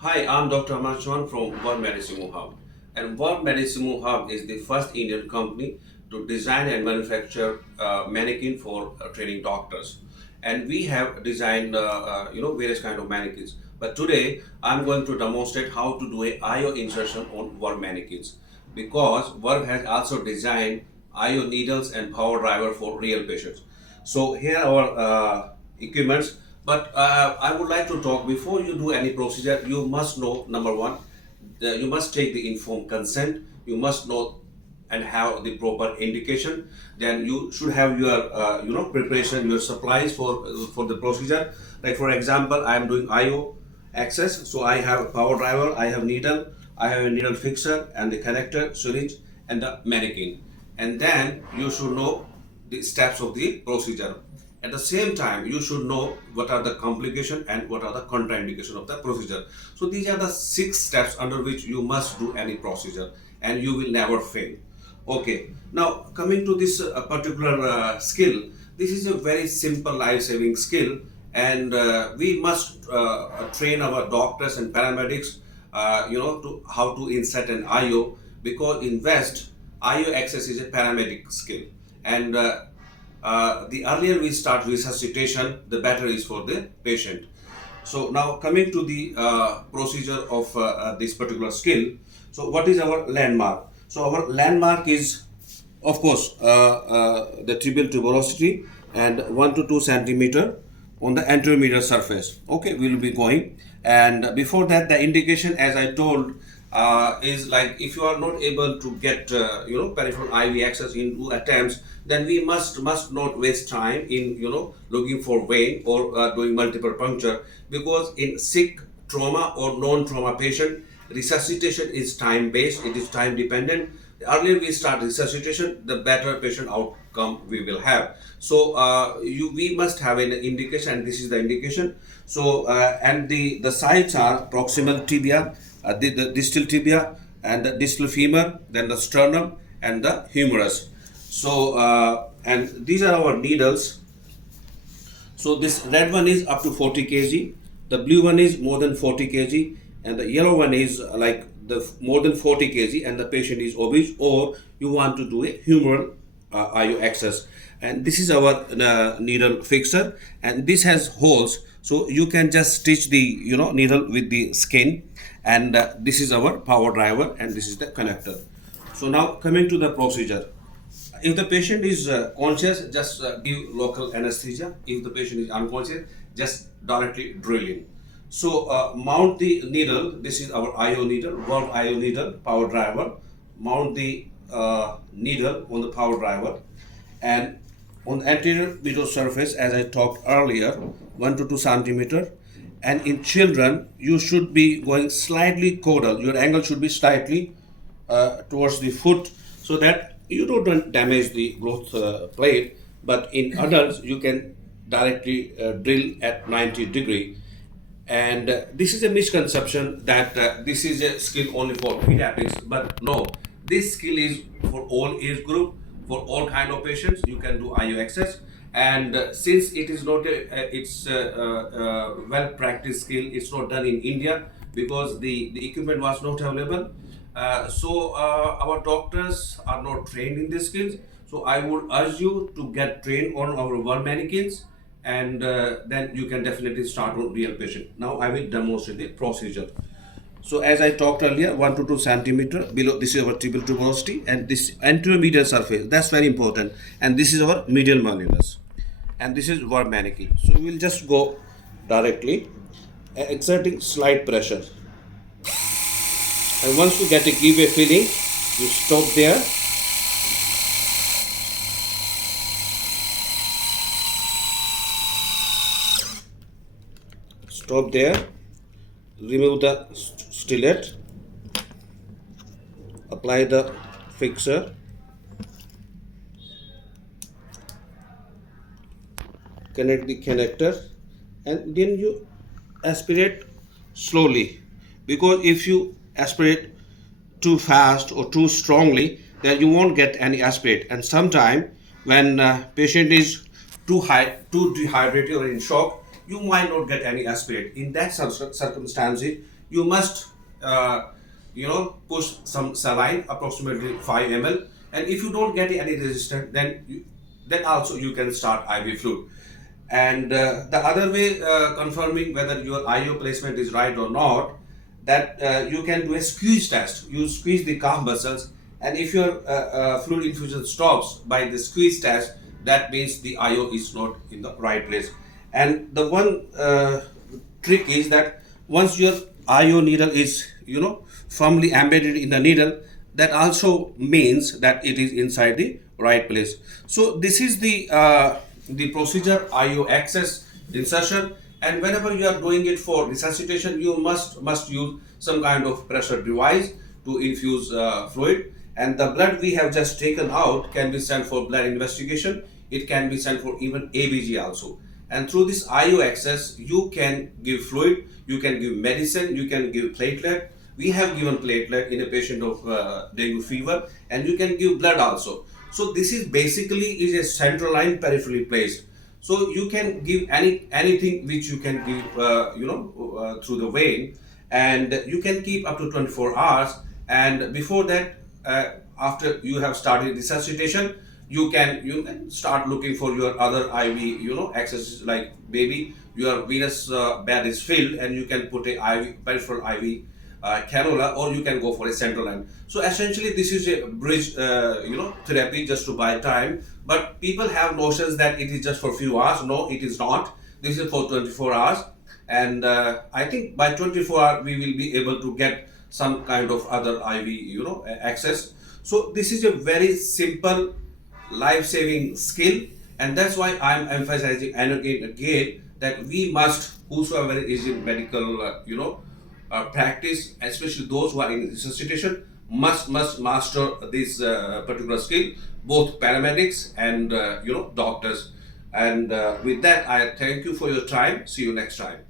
Hi, I'm Dr. Amarchwan from Verve Manikin Hub. And Verve Manikin Hub is the first Indian company to design and manufacture mannequin for training doctors. And we have designed, various kind of mannequins. But today, I'm going to demonstrate how to do a IO insertion on Verve mannequins because Verve has also designed IO needles and power driver for real patients. So here are our equipments. But I would like to talk before you do any procedure. You must know number one, you must take the informed consent. You must know and have the proper indication. Then you should have your preparation, your supplies for the procedure. Like for example, I am doing IO access, so I have a power driver, I have needle, I have a needle fixer and the connector, syringe, and the mannequin. And then you should know the steps of the procedure. At the same time, you should know what are the complications and what are the contraindication of the procedure. So these are the 6 steps under which you must do any procedure, and you will never fail. Okay, now coming to this particular skill, this is a very simple life-saving skill, and we must train our doctors and paramedics, to how to insert an IO, because in West, IO access is a paramedic skill, and the earlier we start resuscitation, the better is for the patient. So now coming to the procedure of this particular skill. So what is our landmark? So our landmark is, of course, the tibial tuberosity and 1 to 2 centimeter on the anteromedial surface. Okay, we'll be going. And before that, the indication, as I told, is like if you are not able to get peripheral IV access into attempts, then we must not waste time in looking for vein or doing multiple puncture, because in sick trauma or non-trauma patient, resuscitation is time based, it is time dependent. The earlier we start resuscitation, the better patient outcome we will have. So we must have an indication, and this is the indication. So and the sites are proximal tibia, the distal tibia, and the distal femur, then the sternum and the humerus. So and these are our needles. So this red one is up to 40 kg, the blue one is more than 40 kg, and the yellow one is like the more than 40 kg, and the patient is obese, or you want to do a humeral IO access. And this is our needle fixer, and this has holes, so you can just stitch the needle with the skin. And this is our power driver, and this is the connector. So now coming to the procedure. If the patient is conscious, just give local anesthesia. If the patient is unconscious, just directly drill in. So mount the needle. This is our IO needle, Verve IO needle, power driver. Mount the needle on the power driver, and on the anterior medial surface, as I talked earlier, 1 to 2 centimeter. And in children, you should be going slightly caudal. Your angle should be slightly towards the foot, so that you don't damage the growth plate. But in adults, you can directly drill at 90 degree. And this is a misconception that this is a skill only for pediatrics, but no, this skill is for all age group, for all kind of patients. You can do IO access. And since it is not it's well practiced skill, it's not done in India because the equipment was not available. So our doctors are not trained in these skills. So I would urge you to get trained on our Verve mannequins, and then you can definitely start on real patient. Now I will demonstrate the procedure. So as I talked earlier, 1 to 2 centimeter below, this is our tibial tuberosity, and this anteromedial surface, that's very important. And this is our medial malleolus, and this is Verve Manikin. So we will just go directly, exerting slight pressure. And once you get a give a feeling, you stop there. Stop there. Remove the stillet. Apply the fixer. Connect the connector, and then you aspirate slowly, because if you aspirate too fast or too strongly, then you won't get any aspirate. And sometime when patient is too dehydrated or in shock, you might not get any aspirate. In that circumstances, you must push some saline approximately 5 ml, and if you don't get any resistance, then also you can start IV fluid. And the other way confirming whether your IO placement is right or not, that you can do a squeeze test. You squeeze the calf muscles, and if your fluid infusion stops by the squeeze test, that means the IO is not in the right place. And the one trick is that once your IO needle is firmly embedded in the needle, that also means that it is inside the right place. So this is the procedure, IO access insertion, and whenever you are doing it for resuscitation, you must use some kind of pressure device to infuse fluid. And the blood we have just taken out can be sent for blood investigation. It can be sent for even ABG also. And through this IO access, you can give fluid, you can give medicine, you can give platelet. We have given platelet in a patient of dengue fever, and you can give blood also. So this is basically is a central line peripherally placed. So you can give anything which you can give through the vein, and you can keep up to 24 hours. And before that, after you have started resuscitation, you can start looking for your other IV accesses, like maybe your venous bed is filled and you can put a IV peripheral IV cannula, or you can go for a central line. So essentially this is a bridge therapy just to buy time, but people have notions that it is just for few hours. No, it is not. This is for 24 hours, and I think by 24 hours we will be able to get some kind of other IV access. So this is a very simple life-saving skill, and that's why I'm emphasizing again that we must, whosoever is in medical practice, especially those who are in resuscitation, must master this particular skill, both paramedics and doctors. And with that, I thank you for your time. See you next time.